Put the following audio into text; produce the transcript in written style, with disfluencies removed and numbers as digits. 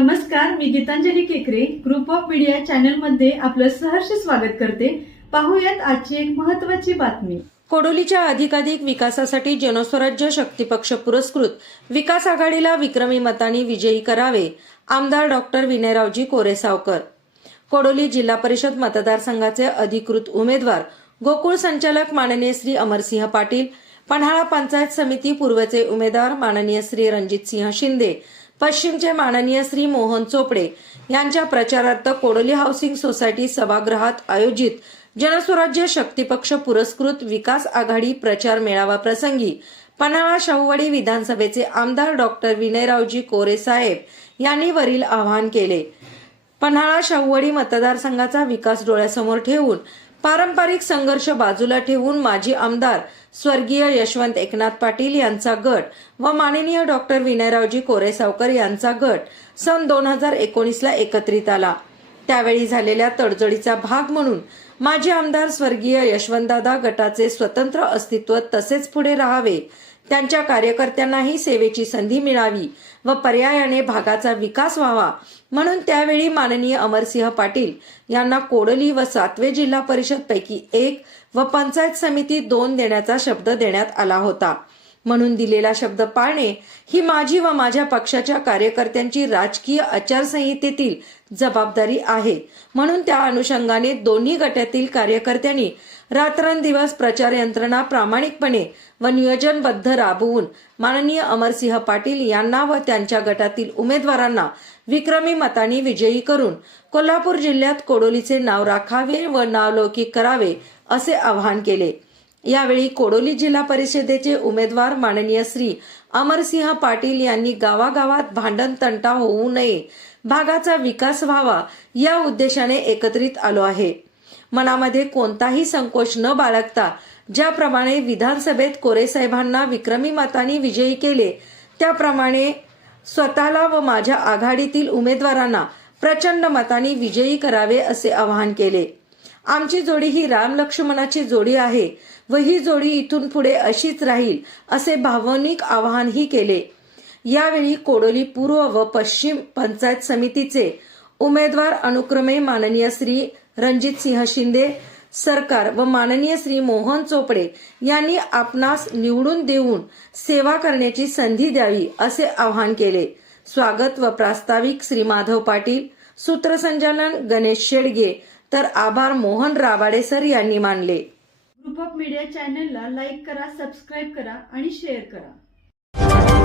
नमस्कार, मी गीतांजली केकरे group of media channel मध्ये आपलं सहर्ष स्वागत करते। पाहूयात आजची एक महत्त्वाची बातमी। कोडोलीच्या अधिकाधिक विकासासाठी जनस्वराज्य शक्ती पक्ष पुरस्कृत विकास आघाडीला विक्रमी मतांनी विजयी करावे, आमदार डॉक्टर विनयरावजी कोरेसावकर। कोडोली जिल्हा परिषद मतदारसंघाचे अधिकृत उमेदवार गोकुळ संचालक माननीय श्री अमरसिंह पाटील, पन्हाळा पंचायत समिती पूर्वचे उमेदवार माननीय श्री रणजितसिंह शिंदे, पश्चिमचे माननीय श्री मोहन चोपडे यांच्या प्रचारार्थ कोडोली हाऊसिंग सोसायटी सभागृहात आयोजित जनस्वराज्य शक्ती पक्ष पुरस्कृत विकास आघाडी प्रचार मेळावा प्रसंगी पन्हाळा शाहूवाडी विधानसभेचे आमदार डॉक्टर विनयरावजी कोरे साहेब यांनी वरील आवाहन केले। पन्हाळा शाहूवाडी मतदारसंघाचा विकास डोळ्यासमोर ठेवून पारंपरिक संघर्ष बाजूला ठेवून माजी आमदार स्वर्गीय यशवंत एकनाथ पाटील यांचा गट व माननीय डॉक्टर विनयरावजी कोरेसावकर यांचा गट सन 2019 ला एकत्रित आला। त्यावेळी झालेल्या तडजोडीचा भाग म्हणून माजी आमदार स्वर्गीय यशवंतदादा गटाचे स्वतंत्र अस्तित्व तसेच पुढे राहावे, त्यांच्या कार्यकर्त्यांनाही सेवेची संधी मिळावी व पर्यायाने भागाचा विकास व्हावा म्हणून त्यावेळी माननीय अमरसिंह पाटील यांना कोडोली व 7वे जिल्हा परिषद पैकी 1 व पंचायत समिती 2 देण्याचा शब्द देण्यात आला होता। म्हणून दिलेला शब्द पाळणे ही माझी व माझ्या पक्षाच्या कार्यकर्त्यांची राजकीय आचारसंहितेतील जबाबदारी आहे। म्हणून त्या अनुषंगाने दोन्ही गटातील कार्यकर्त्यांनी रात्रंदिवस प्रचार यंत्रणा प्रामाणिकपणे व नियोजनबद्ध राबवून माननीय अमरसिंह पाटील यांना व त्यांच्या गटातील उमेदवारांना विक्रमी मतांनी विजयी करून कोल्हापूर जिल्ह्यात कोडोलीचे नाव राखावे व नावलौकिक करावे असे आवाहन केले। यावेळी कोडोली जिल्हा परिषदेचे उमेदवार माननीय श्री अमरसिंह पाटील यांनी गावागावात भांडण तंटा होऊ नये, भागाचा विकास व्हावा या उद्देशाने एकत्रित आलो आहे। मनामध्ये कोणताही संकोच न बाळगता ज्याप्रमाणे विधानसभेत कोरे साहेबांना विक्रमी मतांनी विजयी केले, त्याप्रमाणे स्वतःला व माझ्या आघाडीतील उमेदवारांना प्रचंड मतांनी विजयी करावे असे आवाहन केले। आमची जोडी ही राम लक्ष्मणाची जोडी आहे व ही जोडी इथून पुढे अशीच राहील असे भावनिक आवाहनही केले। यावेळी कोडोली पूर्व व पश्चिम पंचायत समितीचे उमेदवार अनुक्रमे माननीय श्री रणजितसिंह शिंदे सरकार व माननीय श्री मोहन चोपडे यांनी आपणास निवडून देऊन सेवा करण्याची संधी द्यावी असे आवाहन केले। स्वागत व प्रास्ताविक श्री माधव पाटील, सूत्रसंचालन गणेश शेडगे, तर आभार मोहन राबाडे सर यांनी मानले। ग्रुप ऑफ मीडिया चॅनलला लाईक करा, सबस्क्राईब करा आणि शेअर करा।